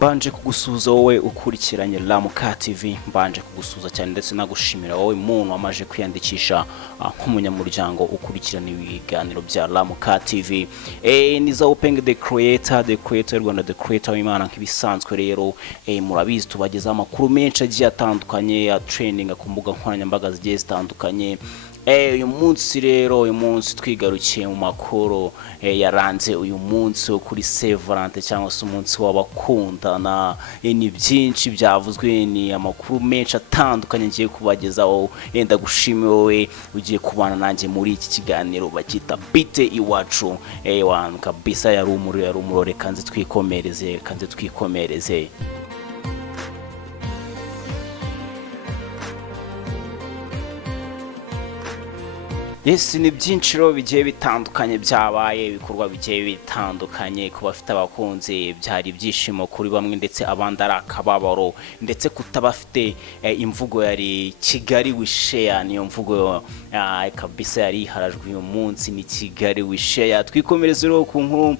mbanje kugusuza wowe ukurikiranye RAMUKA TV, mbanje kugusuza cyane ndetse nagushimira wowe muntu wamaje kwiyandikisha nk'umunyamuryango ukurikirana ibiganiro bya RAMUKA TV. Ni za open the creator Rwanda, the creator w'Imana nk'ibisanzwe. Rero murabizi tubageza amakuru menshi agiye atandukanye ya trending ku mbuga nkoranyambaga zigiye zitandukanye. Uyu munsi rero, uyu munsi twigarukiye mu makuru yaranze uyu munsi wo kuri St Valentin cyangwa se umunsi w'abakundana. Ni byinshi byavuzwe, ni amakuru menshi atandukanye ngiye kubagezaho. Ndagushimiye wowe ugiye kubana nanjye muri iki kiganiro bakita bite iwacu. Wantu kabisa yari umurore kanze twikomereze. Yes, ni byinshi rero bigiye bitandukanye byabaye, ibikorwa bigiye bitandukanye ku bafite abakunzi, byari ibyishimo kuri bamwe ndetse abandi ari akababaro, ndetse kutabafite imvugo yari Kigali wishare, niyo mvugo kabisa yari harajwe uyu munsi, ni Kigali wishare. Twikomereze rero ku nkuru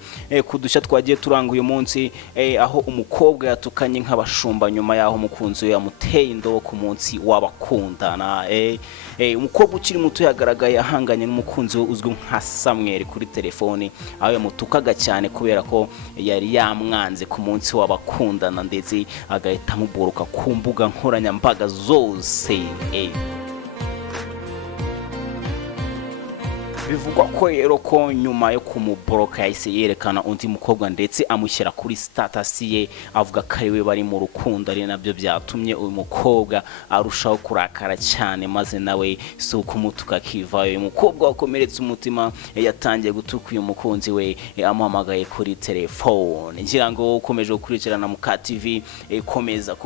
kudushya twagiye turanga uyu munsi, aho umukobwa yatukanye nk'abashumba nyuma yaho umukunzi we yamuteye indobo ku munsi w'abakundana. Umukobwa ukiri muto yagaragaye ahanganye n'umukunzi we uzwi nka Samuel kuri telefone, aho yamutukaga cyane kubera ko yari yamwanze ku munsi w'abakundana, ndetse agahita amuboroka ku mbuga nkoranyambaga zose. Bivugwa ko rero ko nyuma yo kumuboroka yahise yerekana undi mukobwa ndetse amushyira kuri status ye, avuga ko ari we bari mu rukundo. Ari nabyo byatumye uyu mukobwa arushaho kurakara cyane, maze nawe si ukumutuka akivayo. Uyu mukobwa wakomeretse umutima yatangiye gutuka uyu mukunzi we, amuhamagaye kuri telefone. Ngira ngo ukomeje gukurikirana RAMUKA TV, komeza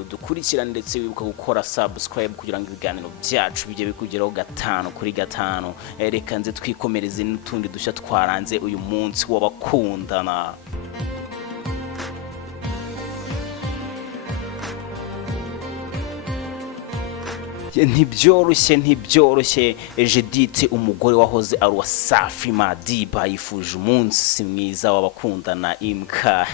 udukurikirane ndetse wibuka gukora subscribe kugira ngo ibiganiro byacu bijye bikugeraho 5 kuri 5. Reka nze twikomereze n'utundi dushya twaranze uyu munsi w'abakundana. Ntibyoroshye. Judith umugore wahoze ari wa Safi Madiba yifuje umunsi mwiza w'abakundana imbwa.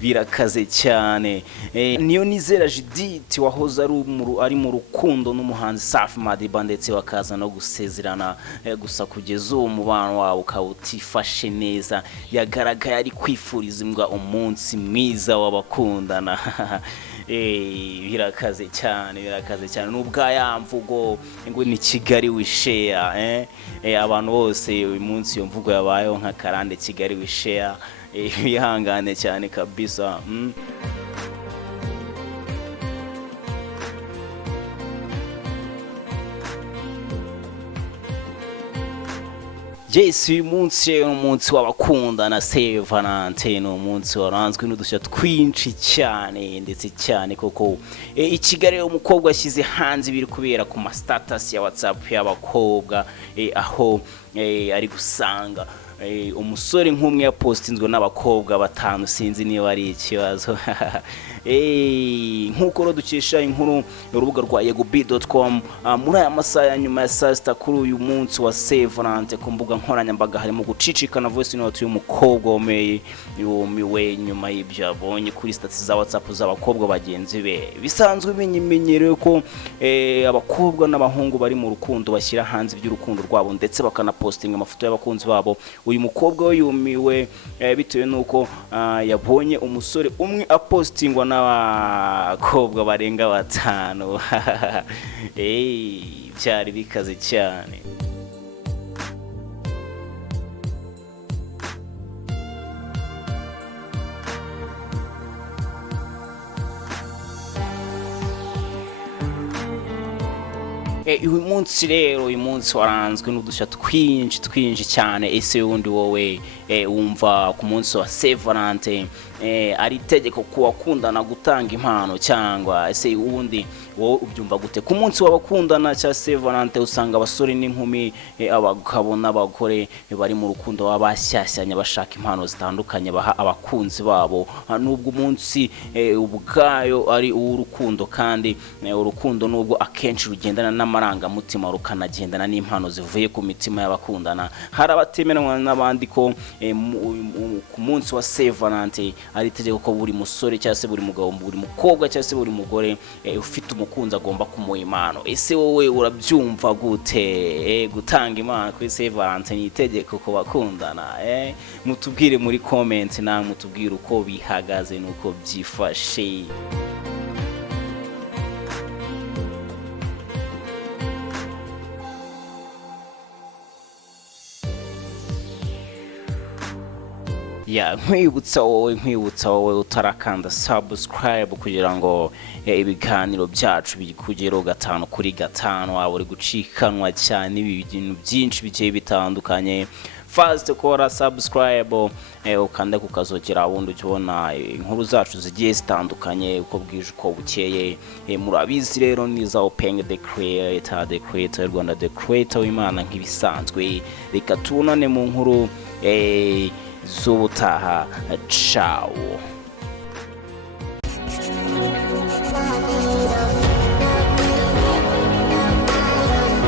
Birakaze cyane. Niyo nizera Judith wahoze ari mu rukundo n'umuhanzi Safi Madiba, ndetse bakaza no gusezerana, gusa kugeza uwo mubano wabo ukawutifashe neza. Yagaragaye ari kwifuriza imbwa umunsi mwiza w'abakundana. Birakaze cyane n'ubwa yamvugo ngo ni Kigali wishare. Abantu bose uyu munsi iyo mvugo yabayeho nka karande Kigali wishare. Bihangane cyane kabisa. Yes, uyu munsi umunsi w'abakundana St Valentin, umunsi waranzwe n'udushya twinshi cyane ndetse cyane koko. I Kigali umukobwa ashyize hanze biri kubera ku ma status ya WhatsApp y'abakobwa, aho ari gusanga umusore nk'umwe yapostinzwe n'abakobwa 5, sinzi niba ari ikibazo. Nkuko rodukesha inkuru urubuga rwa yegobit.com, muri aya masaha ya nyuma ya saa sita kuri uyu munsi wa St Valentin, ku mbuga nkoranyambaga harimo gucicikana voice note y'umukobwa yumiwe nyuma y'ibyo abonye kuri status za WhatsApp z'abakobwa bagenzi be. Bisanzwe bimenyerewe ko abakobwa n'abahungu bari mu rukundo bashyira hanze iby'urukundo rwabo ndetse bakanapostinga amafoto y'abakunzi babo. Uyu mukobwa we yumiwe bitewe nuko yabonye umusore umwe apostingwa n'abakobwa barenga 5. Byari bikaze cyane. Uyu munsi rero, uyu munsi waranzwe n'udushya twinshi cyane. Ese wundi wowe wumva ku munsi wa St Valentin ari itegeko ku bakundana gutanga impano, cyangwa ese wundi wowe ubyumva gute ku munsi w'abakundana cya St Valentin? Usanga abasore n'inkumi abagabo n'abagore bari mu rukundo babashyashyanya bashaka impano zitandukanye baha abakunzi babo, nubwo umunsi ubwayo ari urukundo, kandi urukundo nubwo akenshi rugendana n'amarangamutima rukanagendana n'impano zivuye ku mitima y'abakundana. Hari abatemeranywa n'abandi ko ku munsi wa St Valentin ari itegeko ko buri musore cyangwa se buri mugabo, buri mukobwa cyangwa se buri mugore ufite umukunzi agomba kumuha impano. Ese wowe urabyumva gute? Gutanga impano kuri St Valentin ni itegeko ku bakundana? Mutubwire muri comment, na mutubwire uko bihagaze nuko byifashe. Nkwibutsa wowe utarakanda subscribe kugira ngo ibiganiro byacu bikugeraho 5 kuri 5, waba uri gucikanwa cyane ibintu byinshi bigiye bitandukanye. First kora subscribe, ukanda kukazogera ubundi ukibona inkuru zacu zigiye zitandukanye uko bwije uko bukeye. Murabizi rero niza Open the creator Rwanda, the creator w'Imana nk'ibisanzwe. Reka tubonane mu nkuru z'ubutaha. Ciao.